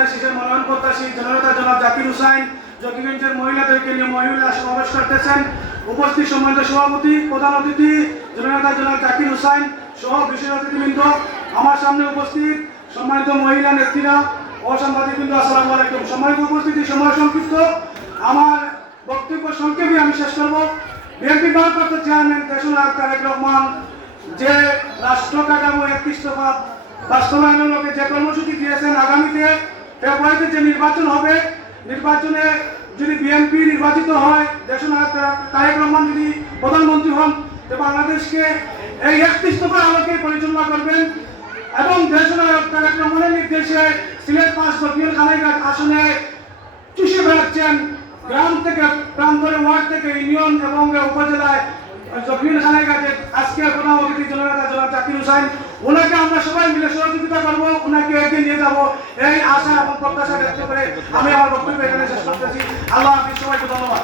ধানের শীষের মনোনয়ন প্রত্যাশী জননেতা জনাব জাকির হুসাইন। জকিগঞ্জের মহিলাদেরকে নিয়ে মহিলা সমাবেশ করতেছেন। উপস্থিত সম্মানিত সভাপতি, প্রধান অতিথি, জননেতা জনাব জাকির হুসাইন সহ বিশেষ অতিথিবৃন্দ। আমার সামনে উপস্থিত সম্মানিত মহিলা নেত্রীরা ও সাংবাদিকবৃন্দ আসসালামু আলাইকুম। সম্মানিত উপস্থিতি সময় সংক্ষিপ্ত। আমার বক্তব্য সংক্ষেপে আমি শেষ করব। বিএনপি ভারপ্রাপ্ত চেয়ারম্যান দেশুনাথ তারেক রহমান যে রাষ্ট্র কাঠামো একত্রিশ দফা বাস্তবায়নের লোকে যে কর্মসূচি দিয়েছেন ফেব্রুয়ারিতে যে নির্বাচন হবে, নির্বাচনে যদি বিএনপি নির্বাচিত হয় দেশনাথ তারেক রহমান যদি প্রধানমন্ত্রী হন, তো বাংলাদেশকে এই একত্রিশ দফার আলোকে পরিচালনা করবেন এবং দেশনায়ক তারেক রহমানের নির্দেশে সিলেট পাঁচ দক্ষিণ খানাইঘাট আসনে চুষে বেড়াচ্ছেন। গ্রাম থেকে প্রান্তরে ওয়ার্ড থেকে ইউনিয়ন এবং উপজেলায় জকির খানাইঘাটে আজকে প্রধান অতিথি জননেতা, জনাব চাকরি হোসেন, ওনাকে আমরা সবাই মিলে সহযোগিতা করব, ওনাকে একদিন নিয়ে যাব। এই আশা এবং প্রত্যাশা ব্যক্ত করে আমি আমার বক্তব্য এখানে শেষ করতেছি। আল্লাহ আপনি সবাইকে ধন্যবাদ।